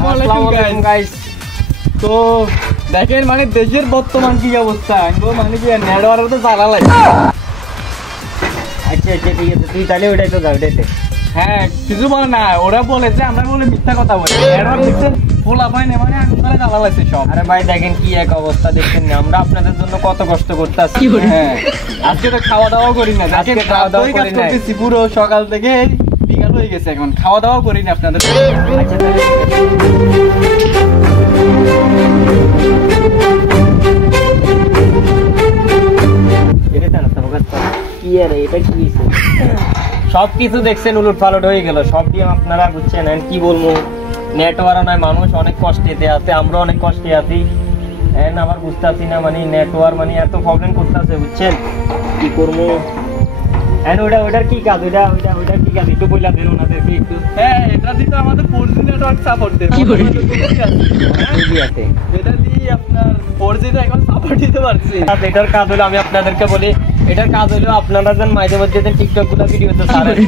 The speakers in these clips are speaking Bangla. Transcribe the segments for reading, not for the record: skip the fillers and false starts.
আসসালামু আলাইকুম গাইস। তো দেখেন মানে দেশের বর্তমান কি অবস্থা, মানে কি নেটওয়ার্ক তো জ্বালা লাগে। আচ্ছা ঠিক আছে, তুই তাহলে ওইটাই তো যাও ওইটাতে। হ্যাঁ কিছু বলে না, ওরা বলেছে আমরা বলে মিথ্যা কথা বলি। নেটওয়ার্ক দেখছেন ফোলা পায় না, মানে আগুনতলা জ্বালা লাগছে সব। আরে ভাই দেখেন কি এক অবস্থা, দেখছেন না আমরা আপনাদের জন্য কত কষ্ট করতেছি। হ্যাঁ আজকে তো খাওয়া দাওয়া করি না, আজকে খাওয়া দাওয়া করি না, পুরো সকাল থেকে বিকাল হয়ে গেছে, এখন খাওয়া দাওয়া করি না আপনাদের। আচ্ছা তাহলে সবকিছু দেখছেন উলট পালট হয়ে গেল, সব দিয়ে আপনারা বুঝছেন কি বলবো। নেটওয়ার্ক নয়, মানুষ অনেক কষ্টেতে আছে, আমরা অনেক কষ্টে আছি। আবার বুঝতেছি না মানে নেটওয়ার্ক মানে এত প্রবলেম করতেছে, বুঝছেন কি করবো। ওইটার কি কাজ, ওইটার কি কাজ একটু বললাম দেন ওনাদেরকে একটু। হ্যাঁ এটা দিয়ে আমাদের 4G নেটওয়ার্ক সাপোর্ট দেয়। কি করে আছে এটা দিয়ে আপনার 4G টা এখন সাপোর্ট দিতে পারছি। এটার কাজ হলো, আমি আপনাদেরকে বলি, এটার কাজ হলো আপনারা যেন মাঝে মধ্যে টিকটক গুলো ভিডিওতে ছাড়েন,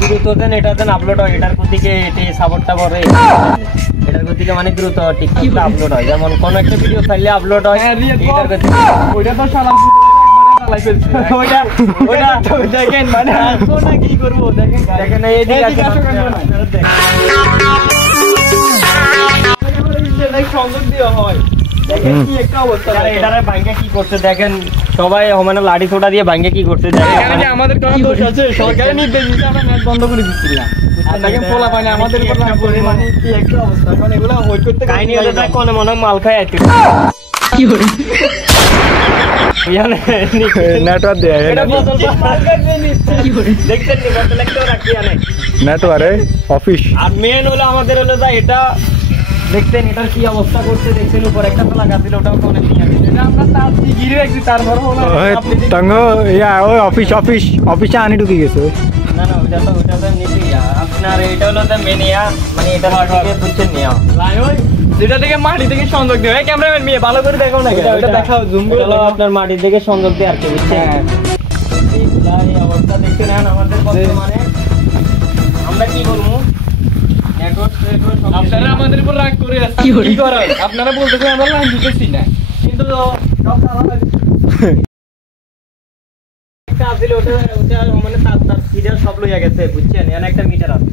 দ্রুত দেন এটা দেন আপলোড হয়, এটার প্রতিকে এটি সাপোর্টটা করে, এটার প্রতিকে মানে দ্রুত টিকটকটা আপলোড হয়। যেমন কোন একটা ভিডিও চাইলে আপলোড হয়, এটার প্রতিকে ওইটা তো শালা দেখেন মানে কি করবো, দেখেন দেখেন সংযোগ দিয়ে হয়। দেখেন কি একটা অবস্থা, এটারে ভাঙ্গে কি করছে দেখেন, সবাই মানে লাঠি ছোটা দিয়ে ভাঙ্গে কি করছে দেখেন। আমাদের কোনো দোষ আছে? সরকারের নির্দেশ দিতে আমরা নেট বন্ধ করে দিচ্ছিলাম, দেখেন পোলা পায় না আমাদের উপর মানে কি একটা অবস্থা। এখন এগুলো হই করতে কাহিনী হলে তাই কোনে মনে মাল খায় আছে কি করে নেটওয়ার্ক দেয়া নেটওয়ার্ক অফিস। আর মেন হলো আমাদের হলো যা এটা দেখছেন, এটার কি অবস্থা করছে দেখছেন, উপর একটা ফেলা গাছিল ওটাও কোনে দিয়ে এটা আমরা তার দিয়ে ঘিরে রাখছি, তারপর হলো তঙ্গ ইয়া ওই অফিসে আনি ঢুকে গেছে। না ওইটা তো নিচে আপনার এটা হলো তো মেন ইয়া, মানে এটা থেকে বুঝছেন নিয়া যেটা থেকে মাটি থেকে সংযোগ দেয়। ক্যামেরাম্যান মেয়ে ভালো করে দেখো না, এটা দেখাও জুম করে আপনার মাটির থেকে সংযোগ দিয়ে আর কি বুঝছেন। এইগুলা এই অবস্থা দেখছেন আমাদের বর্তমানে আমরা কি বলবো, আপনারা আমাদের উপর রাগ করে আসছেন, কি করার? আপনারা বলতেছেন আমরা লাইন দিতেছি না, কিন্তু সব মানে তার সিরিয়াল সব লইয়া গেছে বুঝছেন, এখানে একটা মিটার আছে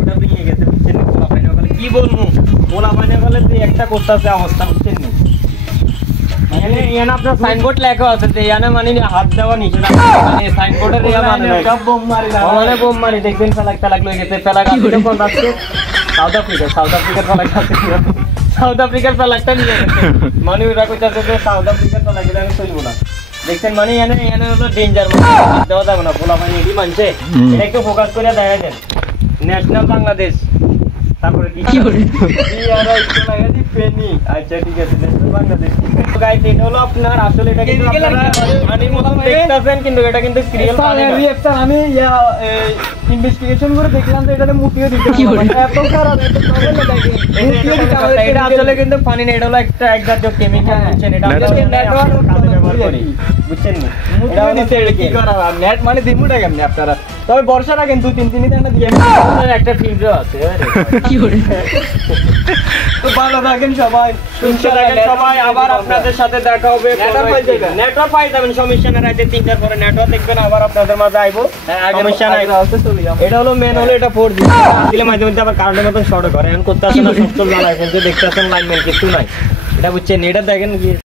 ওটা ভেঙে গেছে বুঝছেন। কি বলবো, ওলা পাইনে বলে একটা করতেছে অবস্থা বুঝছেন না। আপনার সাইনবোর্ড লেখা আছে যে এখানে মানে হাত দেওয়া নিচে সাইনবোর্ডের মানে বোম মারি দেখবেন ফেলাক লয়ে গেছে। ফেলাক কোন রাষ্ট্র? সাউথ আফ্রিকার ফেলাক আছে, সাউথ আফ্রিকার ফেলাকটা নিয়ে গেছে। মানে ওরা কইতাছে যে সাউথ আফ্রিকার ফেলাক এটা আমি চলবো না দেখছেন। মানে এখানে হলো ডেঞ্জার, হাত দেওয়া যাবে না, পোলা মানে এটি মানছে। এটা একটু ফোকাস করে দেখা দেন, ন্যাশনাল বাংলাদেশ, তারপরে কি আচ্ছা ঠিক আছে বাংলাদেশ। এটা হলো আপনার আসলে এটা কিন্তু দেখতেছেন, কিন্তু এটা কিন্তু আমি ইনভেস্টিগেশন করে দেখলাম যে এটা মুটিও দিতে এত খারাপ, এটা আসলে কিন্তু পানি না, এটা হলো একটা এক জাতীয় কেমিক্যাল বুঝছেন। এটা বুঝছেন নেট মানে দিমুটা কেমনি আপনারা, তবে বর্ষার আগে 2-3 দিনই দিয়ে একটা ফিল্ডও আছে। তো ভালো থাকেন সবাই, সবাই আবার আপনাদের সাথে দেখা হবে। নেটওয়ার্ক পাই যাবেন, সমস্যা না। রাতে 3টার পরে নেটওয়ার্ক দেখবেন, আবার আপনাদের মাঝে আইবো, সমস্যা নাই। এটা হলো মেন হলো এটা 4G দিলে মাঝে মধ্যে আবার কারেন্টের মতন শর্ট করে, এখন করতে আসলে সব জ্বালায় ফেলছে, দেখতে আসেন লাইনম্যান কিছু নাই, এটা বুঝছেন। এটা দেখেন কি